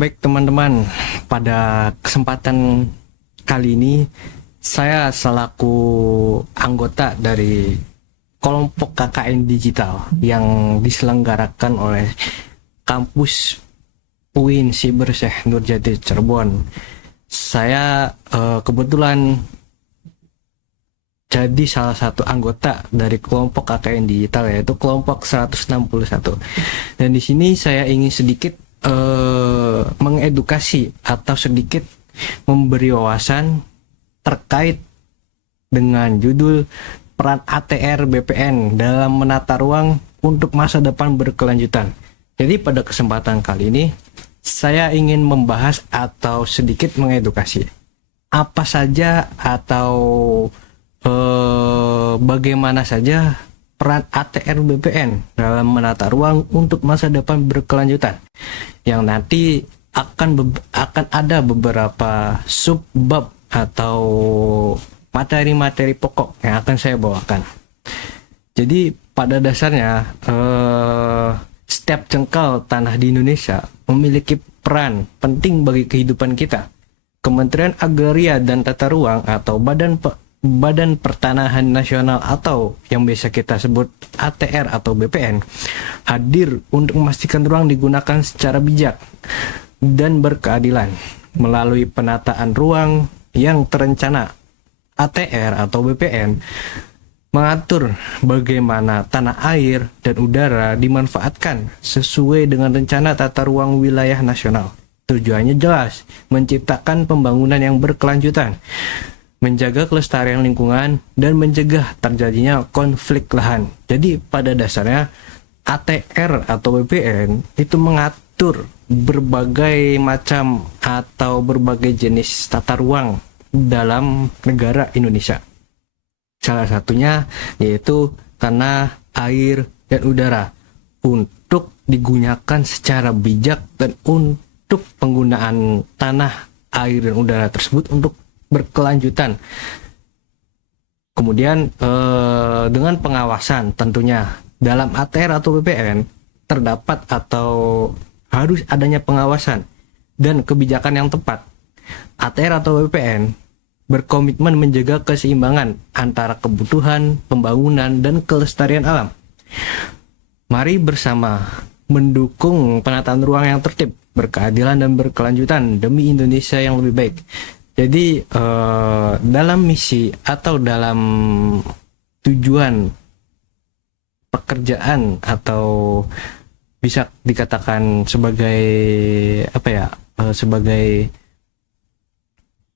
baik teman-teman. Pada kesempatan kali ini saya selaku anggota dari kelompok KKN Digital yang diselenggarakan oleh kampus UIN Siber Syekh Nurjati Cirebon. Saya kebetulan jadi salah satu anggota dari kelompok KKN Digital, yaitu kelompok 161. Dan di sini saya ingin sedikit mengedukasi atau sedikit memberi wawasan terkait dengan judul peran ATR BPN dalam menata ruang untuk masa depan berkelanjutan. Jadi pada kesempatan kali ini saya ingin membahas atau sedikit mengedukasi apa saja atau bagaimana saja peran ATR BPN dalam menata ruang untuk masa depan berkelanjutan, yang nanti akan ada beberapa subbab atau materi-materi pokok yang akan saya bawakan. Jadi pada dasarnya setiap jengkal tanah di Indonesia memiliki peran penting bagi kehidupan kita. Kementerian Agraria dan Tata Ruang atau Badan Pertanahan Nasional atau yang biasa kita sebut ATR atau BPN hadir untuk memastikan ruang digunakan secara bijak dan berkeadilan. Melalui penataan ruang yang terencana, ATR atau BPN mengatur bagaimana tanah air dan udara dimanfaatkan sesuai dengan rencana tata ruang wilayah nasional. Tujuannya jelas, menciptakan pembangunan yang berkelanjutan, menjaga kelestarian lingkungan, dan mencegah terjadinya konflik lahan. Jadi pada dasarnya ATR atau BPN itu mengatur berbagai macam atau berbagai jenis tata ruang dalam negara Indonesia. Salah satunya yaitu tanah, air, dan udara untuk digunakan secara bijak dan untuk penggunaan tanah, air, dan udara tersebut untuk berkelanjutan. Kemudian dengan pengawasan tentunya dalam ATR atau BPN terdapat atau harus adanya pengawasan dan kebijakan yang tepat. ATR atau BPN berkomitmen menjaga keseimbangan antara kebutuhan, pembangunan, dan kelestarian alam. Mari bersama mendukung penataan ruang yang tertib, berkeadilan, dan berkelanjutan demi Indonesia yang lebih baik. Jadi dalam misi atau dalam tujuan pekerjaan atau bisa dikatakan sebagai sebagai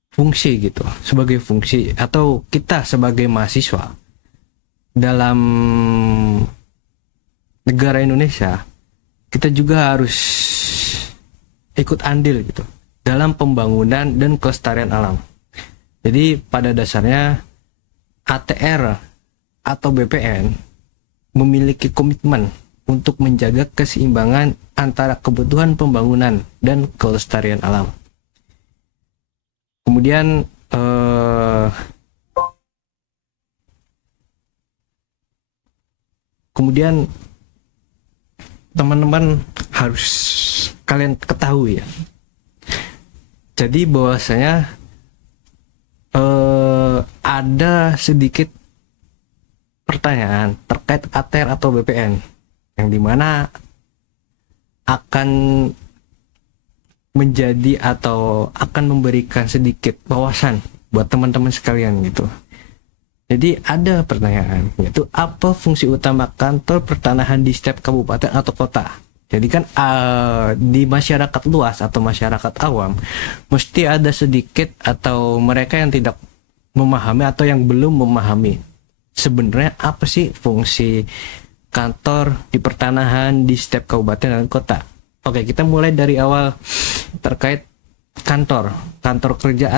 fungsi gitu, sebagai fungsi atau kita sebagai mahasiswa dalam negara Indonesia, kita juga harus ikut andil gitu dalam pembangunan dan kelestarian alam. Jadi pada dasarnya ATR atau BPN memiliki komitmen untuk menjaga keseimbangan antara kebutuhan pembangunan dan kelestarian alam. Kemudian teman-teman harus kalian ketahui ya. Jadi bahwasanya ada sedikit pertanyaan terkait ATR atau BPN yang dimana akan menjadi atau akan memberikan sedikit wawasan buat teman-teman sekalian gitu. Jadi ada pertanyaan, yaitu apa fungsi utama kantor pertanahan di setiap kabupaten atau kota? Jadi kan di masyarakat luas atau masyarakat awam mesti ada sedikit atau mereka yang tidak memahami atau yang belum memahami sebenarnya apa sih fungsi kantor di pertanahan di setiap kabupaten dan kota. Oke, kita mulai dari awal terkait kantor kerja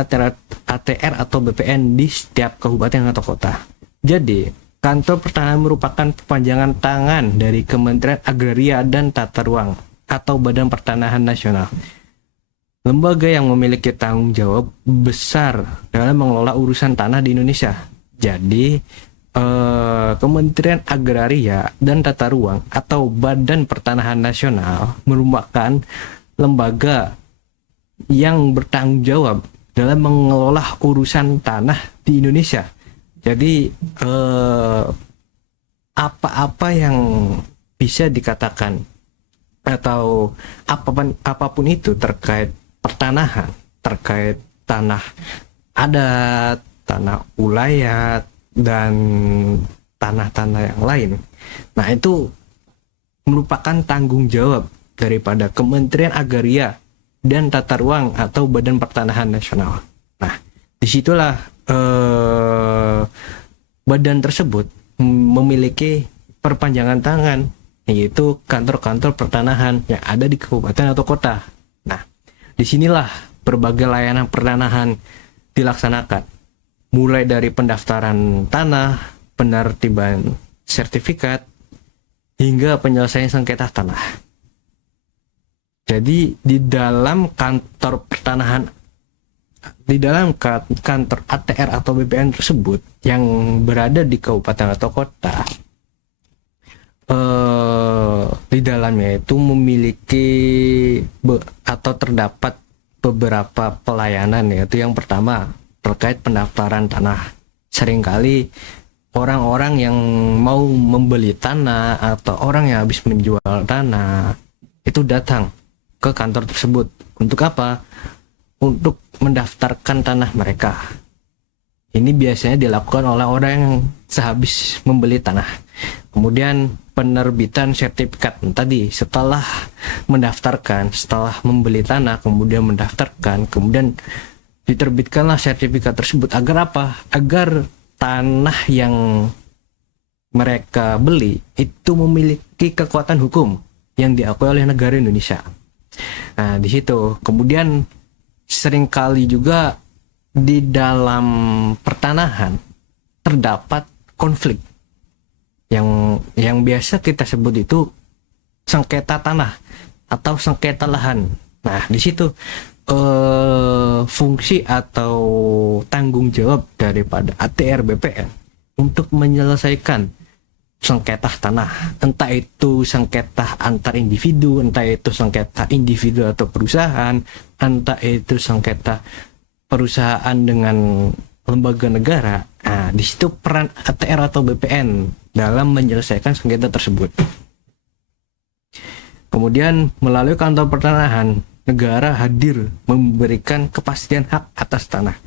ATR atau BPN di setiap kabupaten atau kota. Jadi kantor pertanahan merupakan perpanjangan tangan dari Kementerian Agraria dan Tata Ruang atau Badan Pertanahan Nasional. Lembaga yang memiliki tanggung jawab besar dalam mengelola urusan tanah di Indonesia. Jadi, Kementerian Agraria dan Tata Ruang atau Badan Pertanahan Nasional merupakan lembaga yang bertanggung jawab dalam mengelola urusan tanah di Indonesia. Jadi apa-apa yang bisa dikatakan atau apapun itu terkait pertanahan, terkait tanah adat, tanah ulayat, dan tanah-tanah yang lain. Nah, itu merupakan tanggung jawab daripada Kementerian Agraria dan Tata Ruang atau Badan Pertanahan Nasional. Nah, disitulah badan tersebut memiliki perpanjangan tangan, yaitu kantor-kantor pertanahan yang ada di kabupaten atau kota. Nah, disinilah berbagai layanan pertanahan dilaksanakan, mulai dari pendaftaran tanah, penertiban sertifikat, hingga penyelesaian sengketa tanah. Jadi di dalam kantor pertanahan, di dalam kantor ATR atau BPN tersebut yang berada di kabupaten atau kota, di dalamnya itu memiliki atau terdapat beberapa pelayanan, yaitu yang pertama terkait pendaftaran tanah. Seringkali orang-orang yang mau membeli tanah atau orang yang habis menjual tanah itu datang ke kantor tersebut. Untuk apa? Untuk mendaftarkan tanah mereka. Ini biasanya dilakukan oleh orang yang sehabis membeli tanah. Kemudian penerbitan sertifikat tadi, setelah mendaftarkan, setelah membeli tanah, kemudian mendaftarkan, kemudian diterbitkanlah sertifikat tersebut. Agar apa? Agar tanah yang mereka beli itu memiliki kekuatan hukum yang diakui oleh negara Indonesia. Nah, di situ kemudian seringkali juga di dalam pertanahan terdapat konflik yang biasa kita sebut itu sengketa tanah atau sengketa lahan. Nah, di situ fungsi atau tanggung jawab daripada ATR BPN untuk menyelesaikan sengketa tanah, entah itu sengketa antar individu, entah itu sengketa individu atau perusahaan, entah itu sengketa perusahaan dengan lembaga negara. Nah, di situ peran ATR atau BPN dalam menyelesaikan sengketa tersebut. Kemudian melalui kantor pertanahan, negara hadir memberikan kepastian hak atas tanah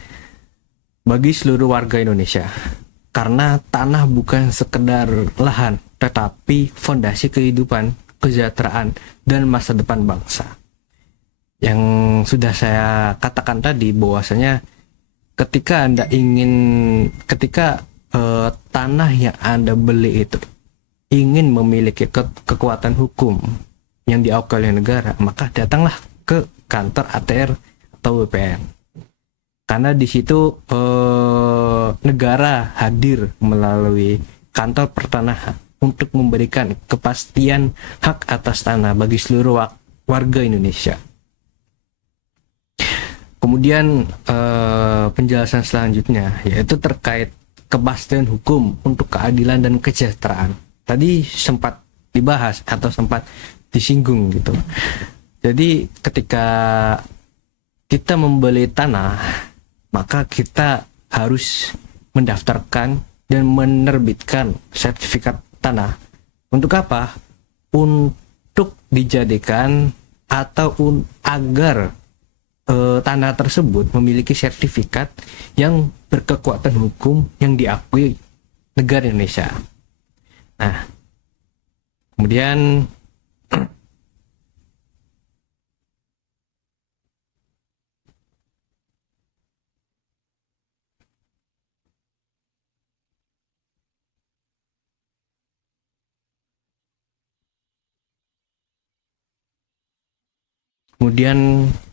bagi seluruh warga Indonesia. Karena tanah bukan sekedar lahan, tetapi fondasi kehidupan, kesejahteraan, dan masa depan bangsa. Yang sudah saya katakan tadi bahwasanya ketika tanah yang Anda beli itu ingin memiliki kekuatan hukum yang diakui oleh negara, maka datanglah ke kantor ATR atau BPN. Karena di situ negara hadir melalui kantor pertanahan untuk memberikan kepastian hak atas tanah bagi seluruh warga Indonesia. Kemudian penjelasan selanjutnya yaitu terkait kepastian hukum untuk keadilan dan kesejahteraan. Tadi sempat dibahas atau sempat disinggung gitu. Jadi ketika kita membeli tanah, maka kita harus mendaftarkan dan menerbitkan sertifikat tanah. Untuk apa? Untuk dijadikan atau agar tanah tersebut memiliki sertifikat yang berkekuatan hukum yang diakui negara Indonesia. Nah, kemudian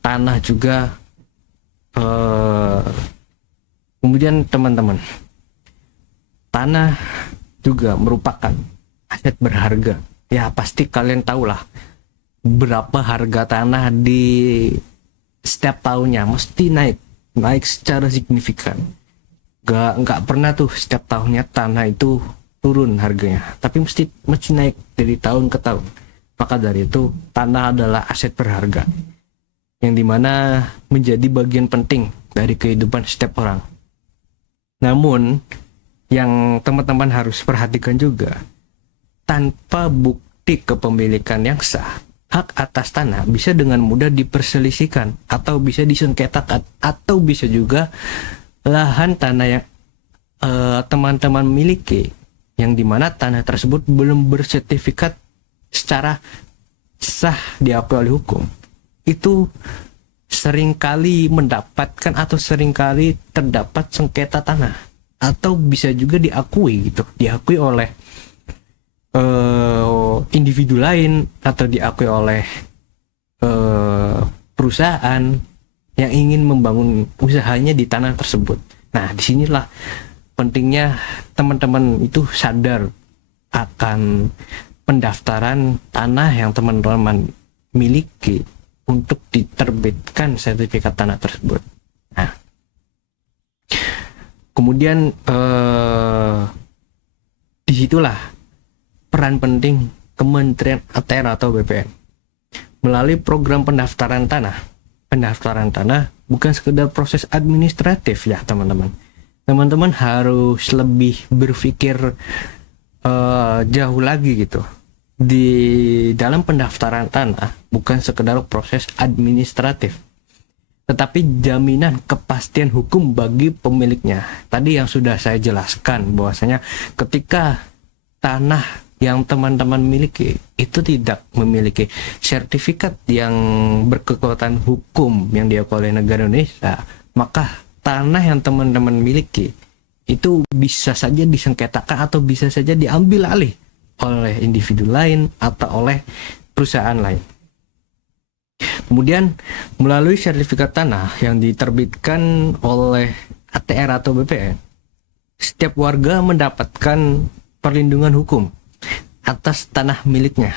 tanah juga kemudian teman-teman, tanah juga merupakan aset berharga. Ya pasti kalian tahulah berapa harga tanah di setiap tahunnya mesti naik secara signifikan. Nggak pernah tuh setiap tahunnya tanah itu turun harganya, tapi mesti naik dari tahun ke tahun. Maka dari itu tanah adalah aset berharga yang dimana menjadi bagian penting dari kehidupan setiap orang. Namun, yang teman-teman harus perhatikan juga, tanpa bukti kepemilikan yang sah, hak atas tanah bisa dengan mudah diperselisihkan atau bisa disengketakan, atau bisa juga lahan tanah yang teman-teman miliki, yang dimana tanah tersebut belum bersertifikat secara sah diakui oleh hukum, itu seringkali mendapatkan atau seringkali terdapat sengketa tanah, atau bisa juga diakui oleh individu lain atau diakui oleh perusahaan yang ingin membangun usahanya di tanah tersebut. Nah, disinilah pentingnya teman-teman itu sadar akan pendaftaran tanah yang teman-teman miliki untuk diterbitkan sertifikat tanah tersebut. Nah, kemudian disitulah peran penting Kementerian ATR atau BPN melalui program pendaftaran tanah. Pendaftaran tanah bukan sekedar proses administratif ya teman-teman. Teman-teman harus lebih berpikir jauh lagi gitu. Di dalam pendaftaran tanah bukan sekedar proses administratif, tetapi jaminan kepastian hukum bagi pemiliknya. Tadi yang sudah saya jelaskan bahwasanya ketika tanah yang teman-teman miliki itu tidak memiliki sertifikat yang berkekuatan hukum yang diakui oleh negara Indonesia, maka tanah yang teman-teman miliki itu bisa saja disengketakan atau bisa saja diambil alih oleh individu lain atau oleh perusahaan lain. Kemudian melalui sertifikat tanah yang diterbitkan oleh ATR atau BPN, setiap warga mendapatkan perlindungan hukum atas tanah miliknya.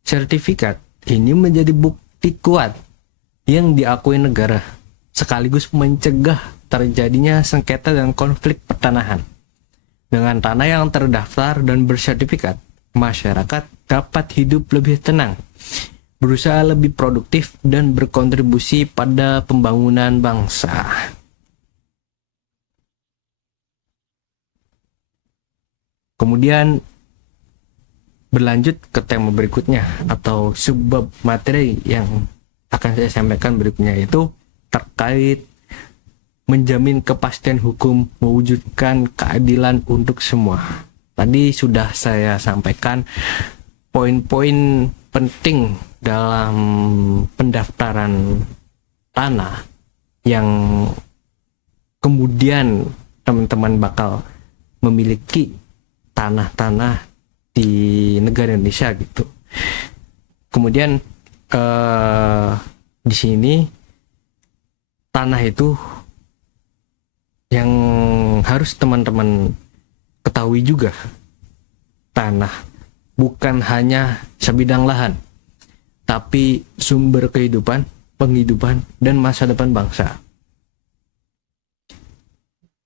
Sertifikat ini menjadi bukti kuat yang diakui negara, sekaligus mencegah terjadinya sengketa dan konflik pertanahan. Dengan tanah yang terdaftar dan bersertifikat, masyarakat dapat hidup lebih tenang, berusaha lebih produktif, dan berkontribusi pada pembangunan bangsa. Kemudian berlanjut ke tema berikutnya atau subbab materi yang akan saya sampaikan berikutnya, yaitu terkait menjamin kepastian hukum, mewujudkan keadilan untuk semua. Tadi sudah saya sampaikan poin-poin penting dalam pendaftaran tanah yang kemudian teman-teman bakal memiliki tanah-tanah di negara Indonesia gitu. Kemudian di sini tanah itu yang harus teman-teman ketahui juga, tanah bukan hanya sebidang lahan, tapi sumber kehidupan, penghidupan, dan masa depan bangsa.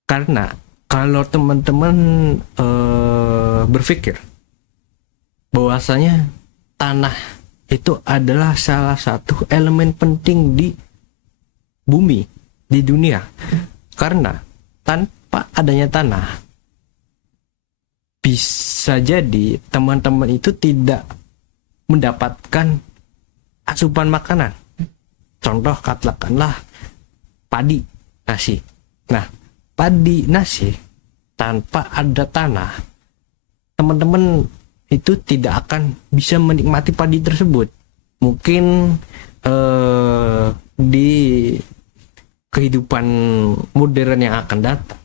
Karena kalau teman-teman berpikir bahwasanya tanah itu adalah salah satu elemen penting di bumi, di dunia, karena tanpa adanya tanah bisa jadi teman-teman itu tidak mendapatkan asupan makanan. Contoh katakanlah padi, nasi. Nah, padi, nasi tanpa ada tanah, teman-teman itu tidak akan bisa menikmati padi tersebut. Mungkin di kehidupan modern yang akan datang,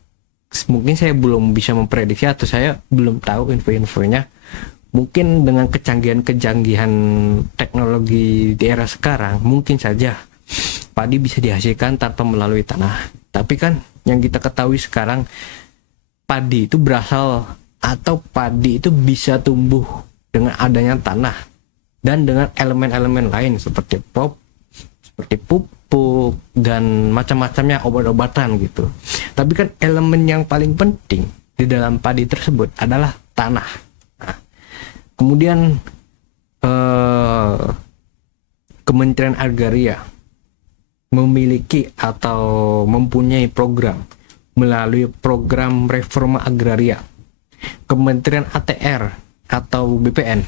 mungkin saya belum bisa memprediksi atau saya belum tahu info-infonya. Mungkin dengan kecanggihan-kecanggihan teknologi di era sekarang, mungkin saja padi bisa dihasilkan tanpa melalui tanah. Tapi kan yang kita ketahui sekarang, padi itu berasal atau padi itu bisa tumbuh dengan adanya tanah dan dengan elemen-elemen lain seperti pupuk dan macam-macamnya, obat-obatan gitu. Tapi kan elemen yang paling penting di dalam padi tersebut adalah tanah. Nah, kemudian Kementerian Agraria memiliki atau mempunyai program melalui program reforma agraria. Kementerian ATR atau BPN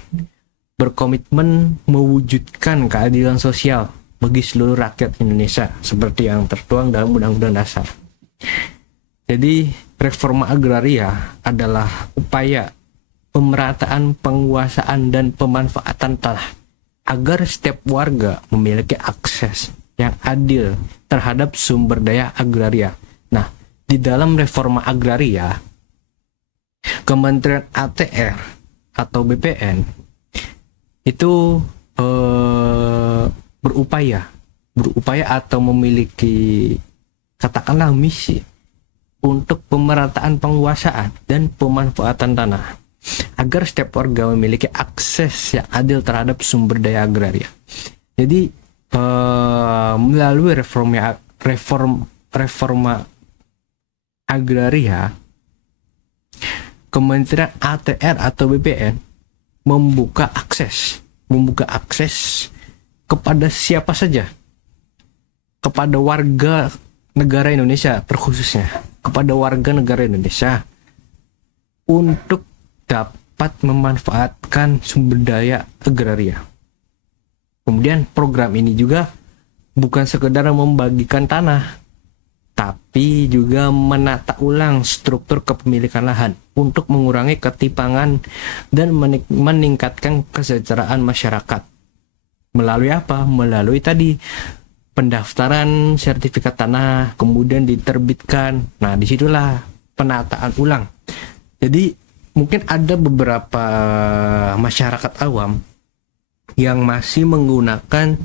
berkomitmen mewujudkan keadilan sosial bagi seluruh rakyat Indonesia seperti yang tertuang dalam Undang-Undang Dasar. Jadi, reforma agraria adalah upaya pemerataan penguasaan dan pemanfaatan tanah agar setiap warga memiliki akses yang adil terhadap sumber daya agraria. Nah, di dalam reforma agraria, Kementerian ATR atau BPN itu berupaya atau memiliki katakanlah misi untuk pemerataan penguasaan dan pemanfaatan tanah agar setiap warga memiliki akses yang adil terhadap sumber daya agraria. Jadi melalui reforma agraria, Kementerian ATR atau BPN membuka akses kepada siapa saja, kepada warga negara Indonesia terkhususnya, kepada warga negara Indonesia untuk dapat memanfaatkan sumber daya agraria. Kemudian program ini juga bukan sekedar membagikan tanah, tapi juga menata ulang struktur kepemilikan lahan untuk mengurangi ketimpangan dan meningkatkan kesejahteraan masyarakat. Melalui apa? Melalui tadi pendaftaran sertifikat tanah, kemudian diterbitkan. Nah, disitulah penataan ulang. Jadi mungkin ada beberapa masyarakat awam yang masih menggunakan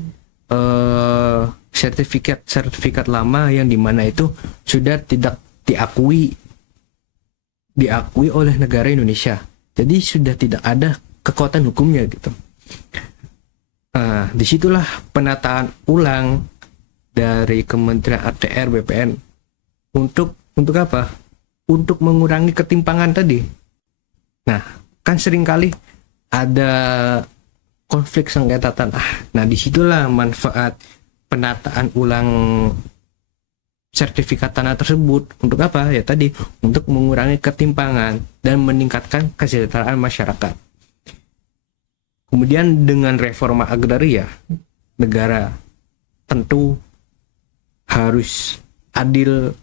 sertifikat lama yang dimana itu sudah tidak diakui oleh negara Indonesia. Jadi sudah tidak ada kekuatan hukumnya gitu. Nah, disitulah penataan ulang dari Kementerian ATR BPN untuk apa? Untuk mengurangi ketimpangan tadi. Nah, kan seringkali ada konflik sengketa tanah. Nah, disitulah manfaat penataan ulang sertifikat tanah tersebut untuk apa? Ya tadi, untuk mengurangi ketimpangan dan meningkatkan kesejahteraan masyarakat. Kemudian dengan reforma agraria, negara tentu harus adil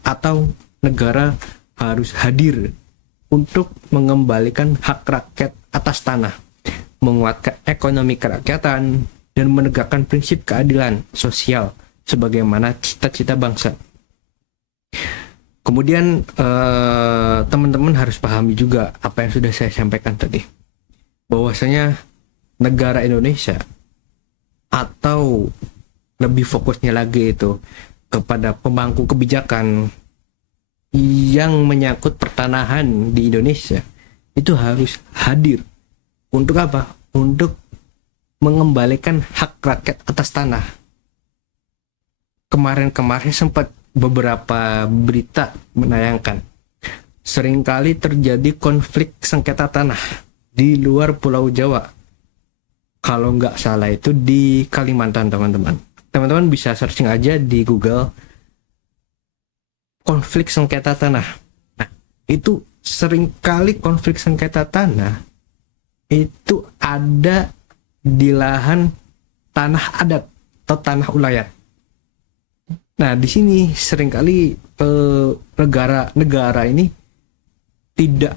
atau negara harus hadir untuk mengembalikan hak rakyat atas tanah, menguatkan ekonomi kerakyatan, dan menegakkan prinsip keadilan sosial sebagaimana cita-cita bangsa. Kemudian teman-teman harus pahami juga apa yang sudah saya sampaikan tadi, bahwasanya negara Indonesia atau lebih fokusnya lagi itu kepada pemangku kebijakan yang menyangkut pertanahan di Indonesia itu harus hadir untuk apa? Untuk mengembalikan hak rakyat atas tanah. Kemarin sempat beberapa berita menayangkan seringkali terjadi konflik sengketa tanah di luar Pulau Jawa. Kalau nggak salah itu di Kalimantan, teman-teman. Teman-teman bisa searching aja di Google konflik sengketa tanah. Nah, itu seringkali konflik sengketa tanah itu ada di lahan tanah adat atau tanah ulayat. Nah, di sini seringkali negara ini tidak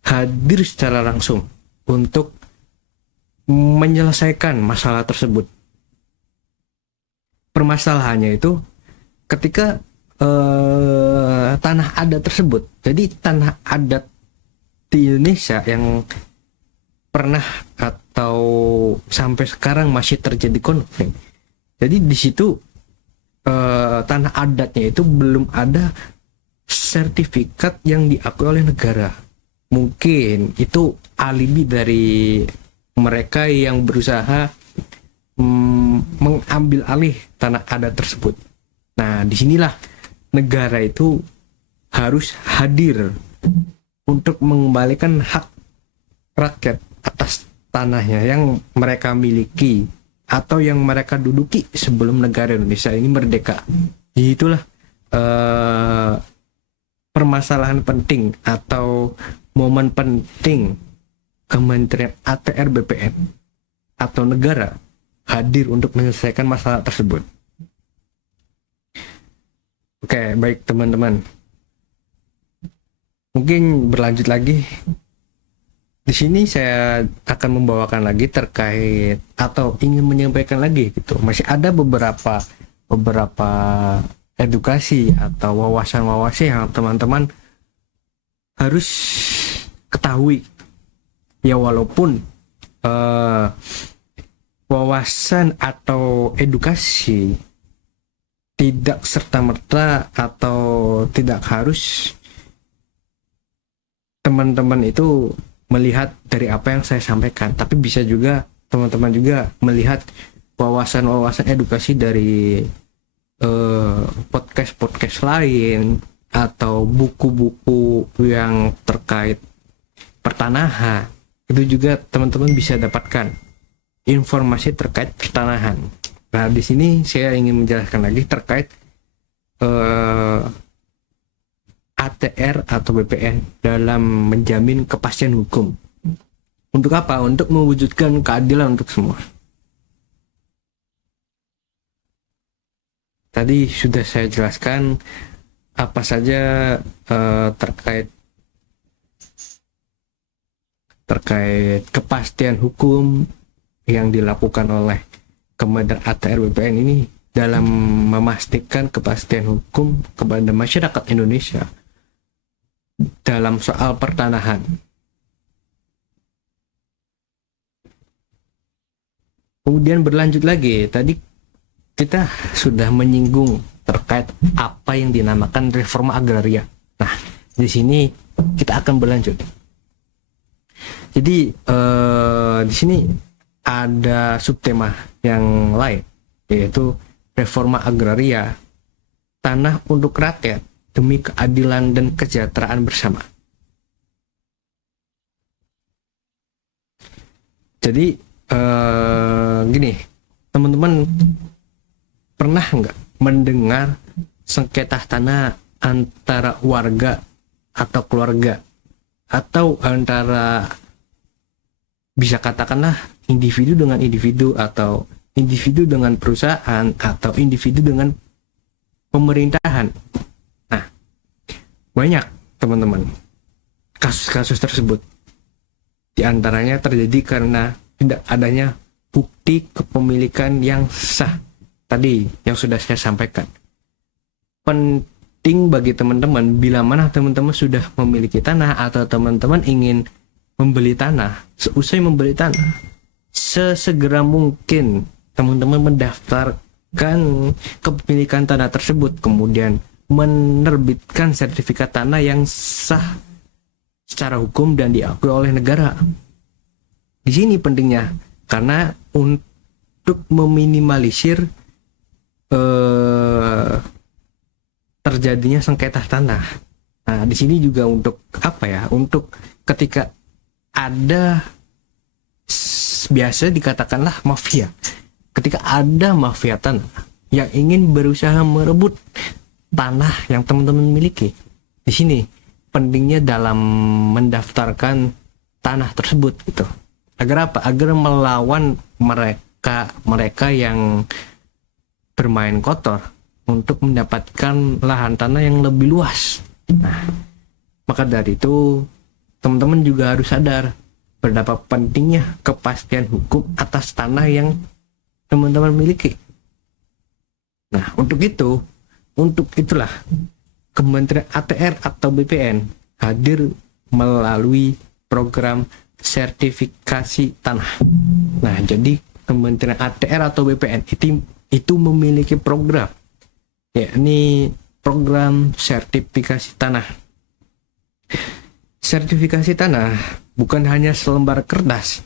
hadir secara langsung untuk menyelesaikan masalah tersebut. Permasalahannya itu ketika tanah adat tersebut, jadi tanah adat di Indonesia yang pernah atau sampai sekarang masih terjadi konflik. Jadi di situ tanah adatnya itu belum ada sertifikat yang diakui oleh negara. Mungkin itu alibi dari mereka yang berusaha mengambil alih tanah adat tersebut. Nah, disinilah negara itu harus hadir untuk mengembalikan hak rakyat atas tanahnya yang mereka miliki atau yang mereka duduki sebelum negara Indonesia ini merdeka. Itulah permasalahan penting atau momen penting Kementerian ATR BPN atau negara hadir untuk menyelesaikan masalah tersebut. Oke, baik teman-teman. Mungkin berlanjut lagi. Di sini saya akan membawakan lagi terkait atau ingin menyampaikan lagi gitu. Masih ada beberapa edukasi atau wawasan-wawasan yang teman-teman harus ketahui. Ya walaupun wawasan atau edukasi tidak serta-merta atau tidak harus teman-teman itu melihat dari apa yang saya sampaikan, tapi bisa juga teman-teman juga melihat wawasan-wawasan edukasi dari podcast-podcast lain atau buku-buku yang terkait pertanahan. Itu juga teman-teman bisa dapatkan informasi terkait pertanahan. Nah, di sini saya ingin menjelaskan lagi terkait ATR atau BPN dalam menjamin kepastian hukum. Untuk apa? Untuk mewujudkan keadilan untuk semua. Tadi sudah saya jelaskan apa saja terkait kepastian hukum yang dilakukan oleh Kementerian ATR BPN ini dalam memastikan kepastian hukum kepada masyarakat Indonesia dalam soal pertanahan. Kemudian berlanjut lagi, tadi kita sudah menyinggung terkait apa yang dinamakan reforma agraria. Nah, di sini kita akan berlanjut. Jadi di sini ada subtema yang lain, yaitu reforma agraria, tanah untuk rakyat demi keadilan dan kesejahteraan bersama. Jadi gini, teman-teman pernah nggak mendengar sengketa tanah antara warga atau keluarga, atau antara bisa katakanlah individu dengan individu, atau individu dengan perusahaan, atau individu dengan pemerintahan? Nah, banyak teman-teman kasus-kasus tersebut. Di antaranya terjadi karena tidak adanya bukti kepemilikan yang sah. Tadi yang sudah saya sampaikan. Penting bagi teman-teman, bila mana teman-teman sudah memiliki tanah atau teman-teman ingin membeli tanah, seusai membeli tanah, sesegera mungkin teman-teman mendaftarkan kepemilikan tanah tersebut, kemudian menerbitkan sertifikat tanah yang sah secara hukum dan diakui oleh negara. Di sini pentingnya, karena untuk meminimalisir terjadinya sengketa tanah. Nah, di sini juga untuk apa ya? Untuk ketika ada, biasa dikatakanlah mafia. Ketika ada mafia tanah yang ingin berusaha merebut tanah yang teman-teman miliki, di sini pentingnya dalam mendaftarkan tanah tersebut gitu. Agar apa? Agar melawan mereka yang bermain kotor untuk mendapatkan lahan tanah yang lebih luas. Nah, maka dari itu teman-teman juga harus sadar betapa pentingnya kepastian hukum atas tanah yang teman-teman miliki. Nah, untuk itulah Kementerian ATR atau BPN hadir melalui program sertifikasi tanah. Nah, jadi Kementerian ATR atau BPN itu memiliki program, yakni program sertifikasi tanah. Sertifikasi tanah bukan hanya selembar kertas,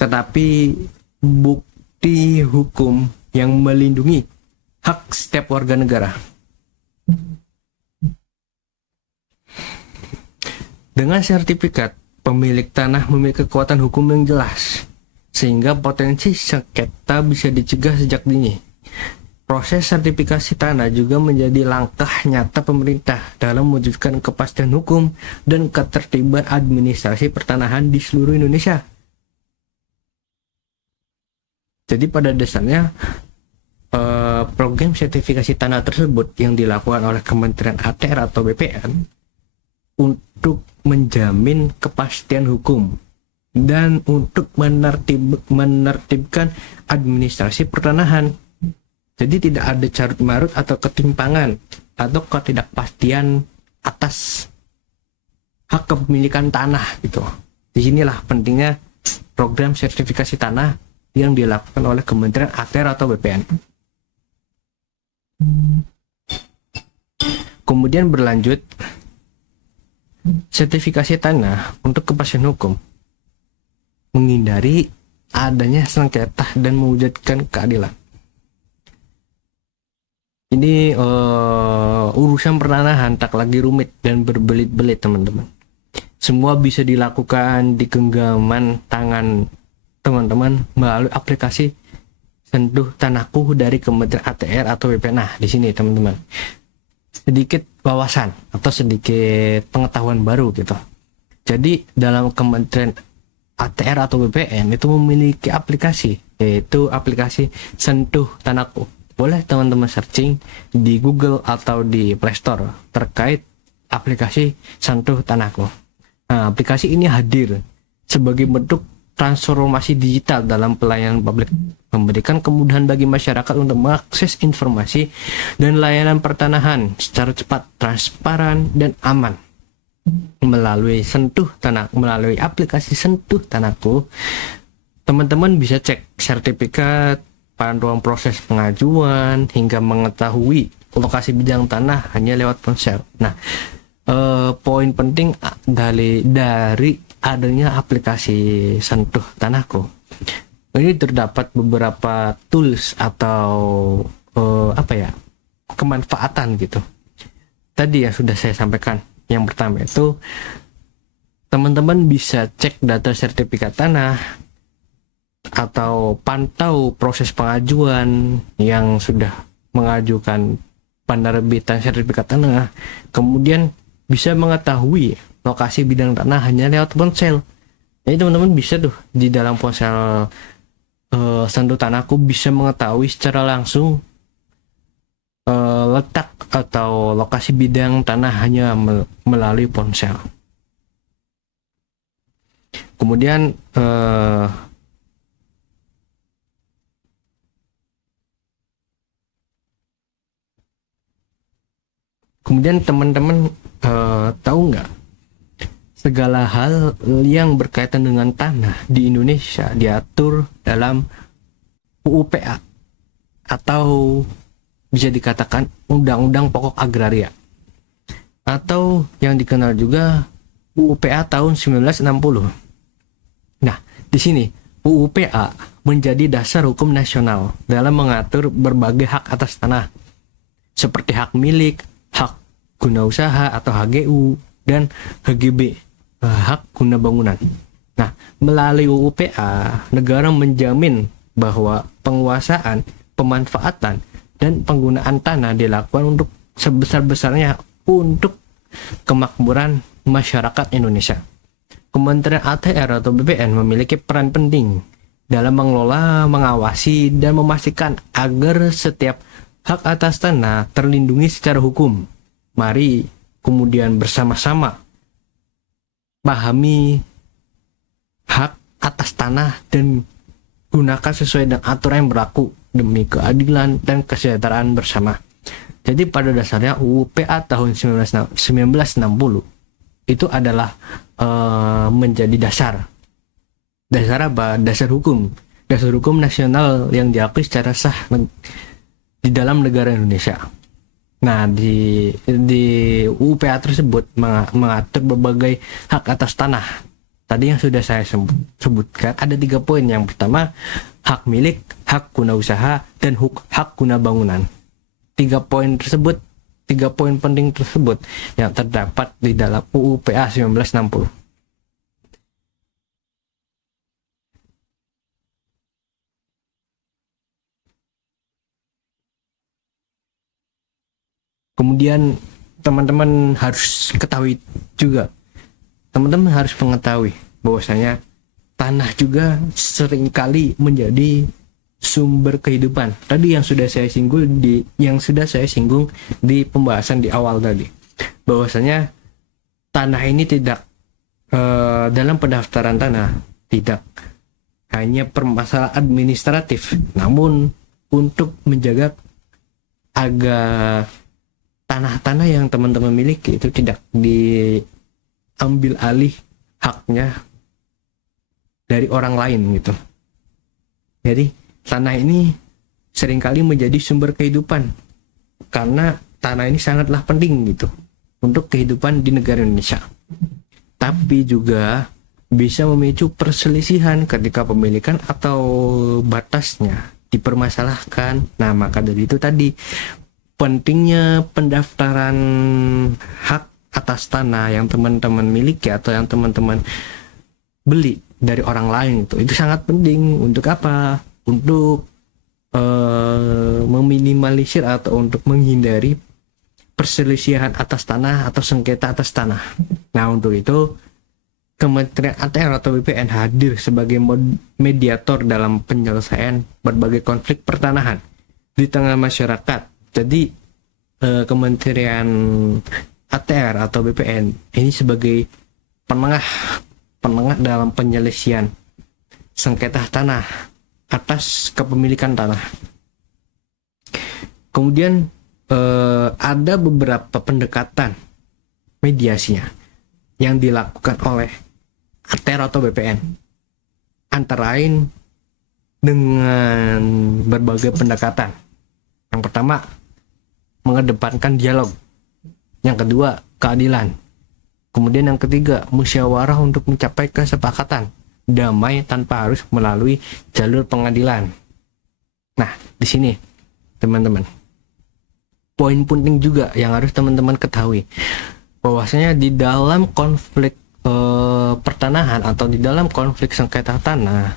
tetapi bukti hukum yang melindungi hak setiap warga negara. Dengan sertifikat, pemilik tanah memiliki kekuatan hukum yang jelas sehingga potensi sengketa bisa dicegah sejak dini. Proses sertifikasi tanah juga menjadi langkah nyata pemerintah dalam mewujudkan kepastian hukum dan ketertiban administrasi pertanahan di seluruh Indonesia. Jadi pada dasarnya program sertifikasi tanah tersebut yang dilakukan oleh Kementerian ATR atau BPN untuk menjamin kepastian hukum dan untuk menertibkan administrasi pertanahan. Jadi tidak ada carut marut atau ketimpangan atau ketidakpastian atas hak kepemilikan tanah gitu. Disinilah pentingnya program sertifikasi tanah yang dilakukan oleh Kementerian ATR atau BPN. Kemudian berlanjut, sertifikasi tanah untuk kepastian hukum menghindari adanya sengketa dan mewujudkan keadilan. Ini urusan pertanahan tak lagi rumit dan berbelit-belit, teman-teman. Semua bisa dilakukan di genggaman tangan teman-teman melalui aplikasi Sentuh Tanahku dari Kementerian ATR atau BPN. Nah, di sini teman-teman, sedikit wawasan atau sedikit pengetahuan baru gitu. Jadi dalam Kementerian ATR atau BPN itu memiliki aplikasi, yaitu aplikasi Sentuh Tanahku. Boleh teman-teman searching di Google atau di Play Store terkait aplikasi Sentuh Tanahku. Nah, aplikasi ini hadir sebagai bentuk transformasi digital dalam pelayanan publik, memberikan kemudahan bagi masyarakat untuk mengakses informasi dan layanan pertanahan secara cepat, transparan, dan aman. Melalui aplikasi Sentuh Tanahku, teman-teman bisa cek sertifikat, panduan proses pengajuan, hingga mengetahui lokasi bidang tanah hanya lewat ponsel. Nah, poin penting dari adanya aplikasi Sentuh Tanahku, ini terdapat beberapa tools atau kemanfaatan gitu. Tadi yang sudah saya sampaikan. Yang pertama itu teman-teman bisa cek data sertifikat tanah atau pantau proses pengajuan yang sudah mengajukan penerbitan sertifikat tanah, kemudian bisa mengetahui lokasi bidang tanah hanya lewat ponsel. Jadi teman-teman bisa tuh di dalam ponsel Sentuh Tanahku bisa mengetahui secara langsung letak atau lokasi bidang tanah hanya melalui ponsel. Kemudian teman-teman tahu nggak, segala hal yang berkaitan dengan tanah di Indonesia diatur dalam UU-PA atau bisa dikatakan Undang-Undang Pokok Agraria, atau yang dikenal juga UU-PA tahun 1960. Nah, di sini UU-PA menjadi dasar hukum nasional dalam mengatur berbagai hak atas tanah seperti hak milik, hak guna usaha atau HGU, dan HGB, hak guna bangunan. Nah, melalui UU-PA, negara menjamin bahwa penguasaan, pemanfaatan, dan penggunaan tanah dilakukan untuk sebesar-besarnya untuk kemakmuran masyarakat Indonesia. Kementerian ATR atau BPN memiliki peran penting dalam mengelola, mengawasi, dan memastikan agar setiap hak atas tanah terlindungi secara hukum. Mari kemudian bersama-sama pahami hak atas tanah dan gunakan sesuai dengan aturan yang berlaku demi keadilan dan kesejahteraan bersama. Jadi pada dasarnya UU-PA tahun 1960 itu adalah menjadi dasar apa? Dasar hukum nasional yang diakui secara sah di dalam negara Indonesia. Nah, di UU-PA tersebut mengatur berbagai hak atas tanah. Tadi yang sudah saya sebutkan ada 3 poin. Yang pertama, hak milik, hak guna usaha, dan hak guna bangunan. 3 poin penting tersebut yang terdapat di dalam UU-PA 1960. Kemudian teman-teman harus ketahui juga, teman-teman harus mengetahui bahwasanya tanah juga seringkali menjadi sumber kehidupan. Tadi yang sudah saya singgung di pembahasan di awal tadi, bahwasanya tanah ini tidak dalam pendaftaran tanah tidak hanya permasalahan administratif, namun untuk menjaga agar tanah-tanah yang teman-teman miliki itu tidak diambil alih haknya dari orang lain gitu. Jadi tanah ini seringkali menjadi sumber kehidupan karena tanah ini sangatlah penting gitu untuk kehidupan di negara Indonesia. Tapi juga bisa memicu perselisihan ketika pemilikan atau batasnya dipermasalahkan. Nah, maka dari itu tadi pentingnya pendaftaran hak atas tanah yang teman-teman miliki atau yang teman-teman beli dari orang lain itu sangat penting. Untuk apa? Untuk meminimalisir atau untuk menghindari perselisihan atas tanah atau sengketa atas tanah. Nah, untuk itu Kementerian ATR atau BPN hadir sebagai mediator dalam penyelesaian berbagai konflik pertanahan di tengah masyarakat. Jadi Kementerian ATR atau BPN ini sebagai penengah dalam penyelesaian sengketa tanah atas kepemilikan tanah. Kemudian ada beberapa pendekatan mediasinya yang dilakukan oleh ATR atau BPN, antara lain dengan berbagai pendekatan. Yang pertama, mengedepankan dialog. Yang kedua, keadilan. Kemudian yang ketiga, musyawarah untuk mencapai kesepakatan damai tanpa harus melalui jalur pengadilan. Nah, di sini teman-teman, poin penting juga yang harus teman-teman ketahui, bahwasanya di dalam konflik pertanahan atau di dalam konflik sengketa tanah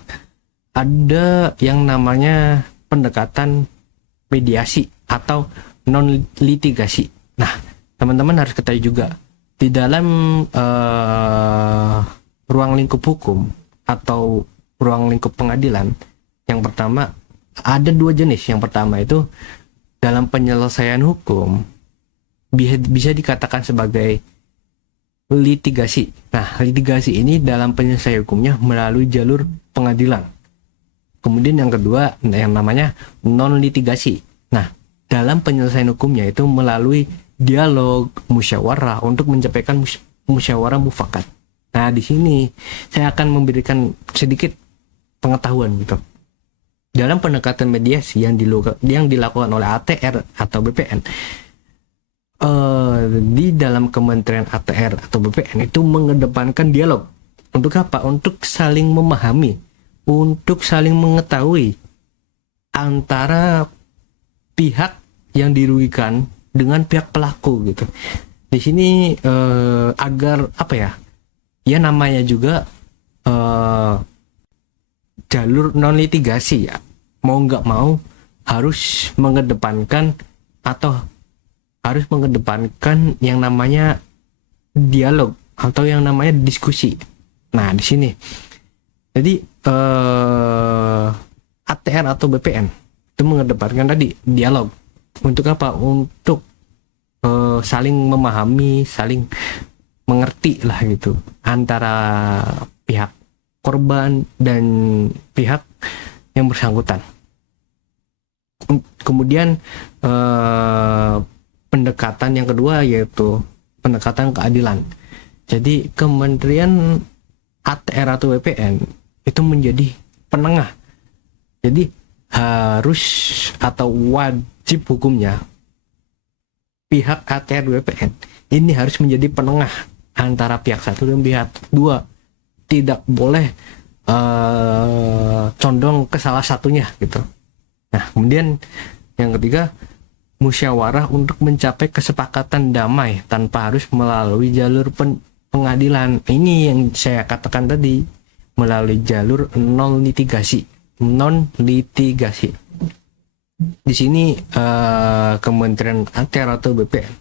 ada yang namanya pendekatan mediasi atau non litigasi. Nah, teman-teman harus ketahui juga di dalam ruang lingkup hukum atau ruang lingkup pengadilan, yang pertama ada dua jenis. Yang pertama itu dalam penyelesaian hukum bisa dikatakan sebagai litigasi. Nah, litigasi ini dalam penyelesaian hukumnya melalui jalur pengadilan. Kemudian yang kedua yang namanya non litigasi. Nah, dalam penyelesaian hukumnya itu melalui dialog, musyawarah untuk mencapai musyawarah mufakat. Nah, di sini saya akan memberikan sedikit pengetahuan gitu. Dalam pendekatan mediasi yang dilakukan oleh ATR atau BPN, di dalam Kementerian ATR atau BPN itu mengedepankan dialog. Untuk apa? Untuk saling memahami, untuk saling mengetahui antara pihak yang dirugikan dengan pihak pelaku gitu. Di sini agar apa ya? Ya namanya juga jalur non litigasi ya. Mau nggak mau harus mengedepankan atau harus mengedepankan yang namanya dialog atau yang namanya diskusi. Nah, di sini jadi ATR atau BPN itu mengedepankan tadi dialog. Untuk apa? Untuk saling memahami, saling mengerti lah gitu antara pihak korban dan pihak yang bersangkutan. Kemudian pendekatan yang kedua yaitu pendekatan keadilan. Jadi Kementerian ATR atau BPN itu menjadi penengah. Jadi harus atau wajib hukumnya pihak ATR BPN ini harus menjadi penengah antara pihak satu dan pihak dua. Tidak boleh condong ke salah satunya gitu. Nah, kemudian yang ketiga, musyawarah untuk mencapai kesepakatan damai tanpa harus melalui jalur pengadilan. Ini yang saya katakan tadi, melalui jalur non litigasi. Di sini Kementerian ATR atau BPN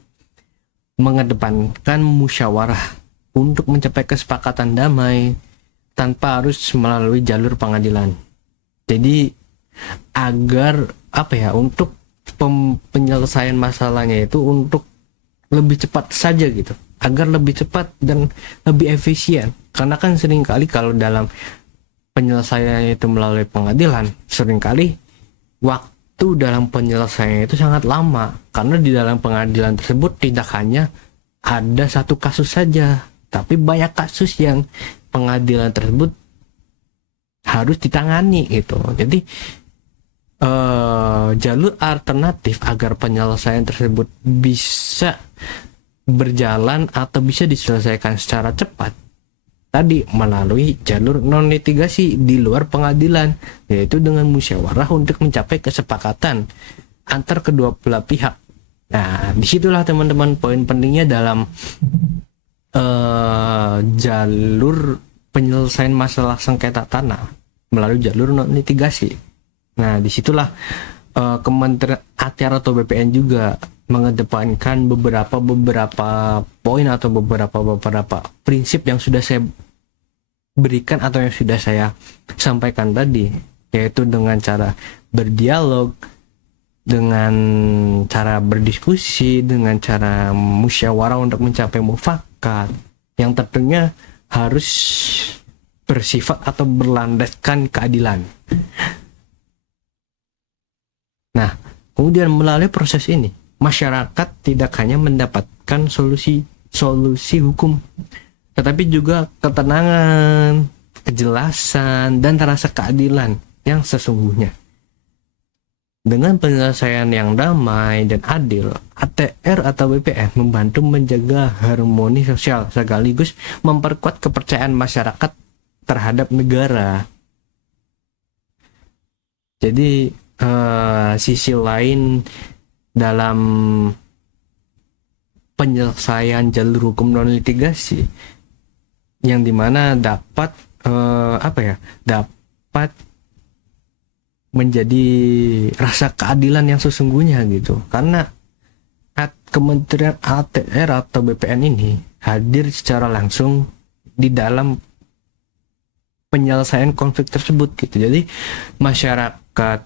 mengedepankan musyawarah untuk mencapai kesepakatan damai tanpa harus melalui jalur pengadilan. Jadi agar apa ya, untuk penyelesaian masalahnya itu untuk lebih cepat saja gitu, agar lebih cepat dan lebih efisien. Karena kan seringkali kalau dalam penyelesaiannya itu melalui pengadilan, seringkali waktu dalam penyelesaiannya itu sangat lama, karena di dalam pengadilan tersebut tidak hanya ada satu kasus saja, tapi banyak kasus yang pengadilan tersebut harus ditangani gitu. Jadi jalur alternatif agar penyelesaian tersebut bisa berjalan atau bisa diselesaikan secara cepat tadi melalui jalur non litigasi di luar pengadilan, yaitu dengan musyawarah untuk mencapai kesepakatan antar kedua belah pihak. Nah, disitulah teman-teman poin pentingnya dalam jalur penyelesaian masalah sengketa tanah melalui jalur non litigasi. Nah, disitulah Kementerian ATR atau BPN juga mengedepankan beberapa poin atau beberapa prinsip yang sudah saya berikan atau yang sudah saya sampaikan tadi, yaitu dengan cara berdialog, dengan cara berdiskusi, dengan cara musyawarah untuk mencapai mufakat yang tentunya harus bersifat atau berlandaskan keadilan. Nah, kemudian melalui proses ini, masyarakat tidak hanya mendapatkan solusi hukum, tetapi juga ketenangan, kejelasan, dan rasa keadilan yang sesungguhnya. Dengan penyelesaian yang damai dan adil, ATR atau BPN membantu menjaga harmoni sosial sekaligus memperkuat kepercayaan masyarakat terhadap negara. Jadi sisi lain dalam penyelesaian jalur hukum non litigasi yang dimana dapat dapat menjadi rasa keadilan yang sesungguhnya gitu, karena Kementerian ATR atau BPN ini hadir secara langsung di dalam penyelesaian konflik tersebut gitu. Jadi masyarakat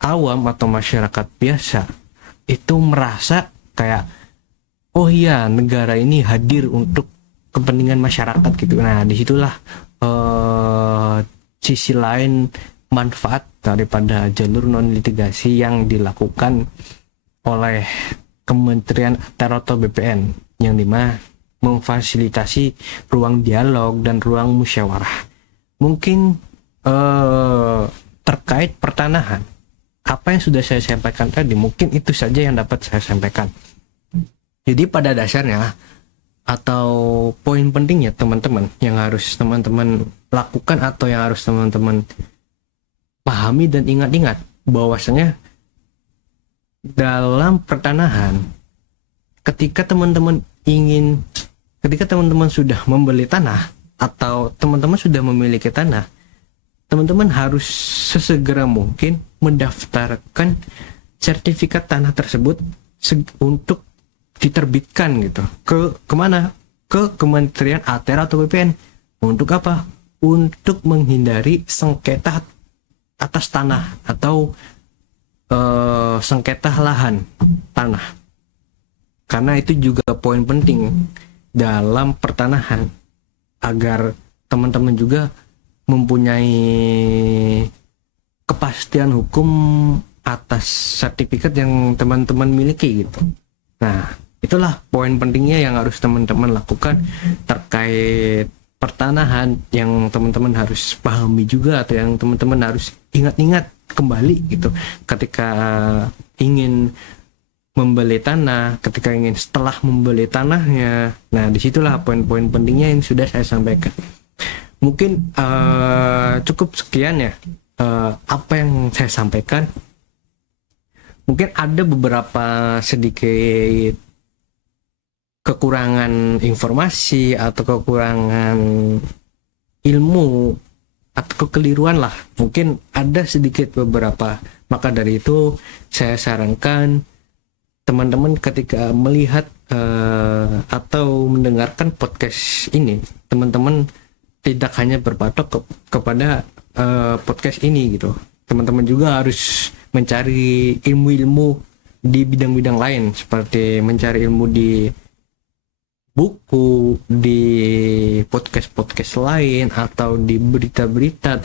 awam atau masyarakat biasa itu merasa kayak, oh iya, negara ini hadir untuk kepentingan masyarakat gitu. Nah, disitulah sisi lain manfaat daripada jalur non litigasi yang dilakukan oleh Kementerian ATR atau BPN, yang dimana memfasilitasi ruang dialog dan ruang musyawarah. Mungkin terkait pertanahan, apa yang sudah saya sampaikan tadi, mungkin itu saja yang dapat saya sampaikan. Jadi pada dasarnya atau poin pentingnya teman-teman yang harus teman-teman lakukan atau yang harus teman-teman pahami dan ingat-ingat bahwasanya dalam pertanahan, ketika teman-teman sudah membeli tanah atau teman-teman sudah memiliki tanah, teman-teman harus sesegera mungkin mendaftarkan sertifikat tanah tersebut untuk diterbitkan gitu. Kemana? Ke Kementerian ATR atau BPN. Untuk apa? Untuk menghindari sengketa atas tanah atau sengketa lahan tanah. Karena itu juga poin penting dalam pertanahan, agar teman-teman juga mempunyai kepastian hukum atas sertifikat yang teman-teman miliki gitu. Nah, itulah poin pentingnya yang harus teman-teman lakukan terkait pertanahan, yang teman-teman harus pahami juga atau yang teman-teman harus ingat-ingat kembali gitu ketika ingin membeli tanah, ketika ingin setelah membeli tanahnya. Nah, disitulah poin-poin pentingnya yang sudah saya sampaikan. Mungkin cukup sekian ya apa yang saya sampaikan. Mungkin ada beberapa sedikit kekurangan informasi atau kekurangan ilmu atau kekeliruan lah. Mungkin ada sedikit beberapa Maka dari itu saya sarankan teman-teman ketika melihat atau mendengarkan podcast ini, teman-teman tidak hanya berpatok kepada podcast ini gitu. Teman-teman juga harus mencari ilmu-ilmu di bidang-bidang lain, seperti mencari ilmu di buku, di podcast-podcast lain, atau di berita-berita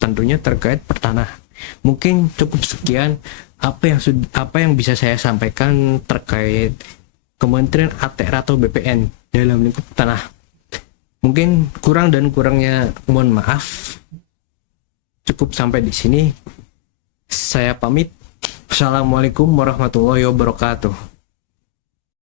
tentunya terkait pertanahan. Mungkin cukup sekian apa yang bisa saya sampaikan terkait Kementerian ATR atau BPN dalam lingkup tanah. Mungkin kurang dan kurangnya mohon maaf. Cukup sampai di sini. Saya pamit. Assalamualaikum warahmatullahi wabarakatuh.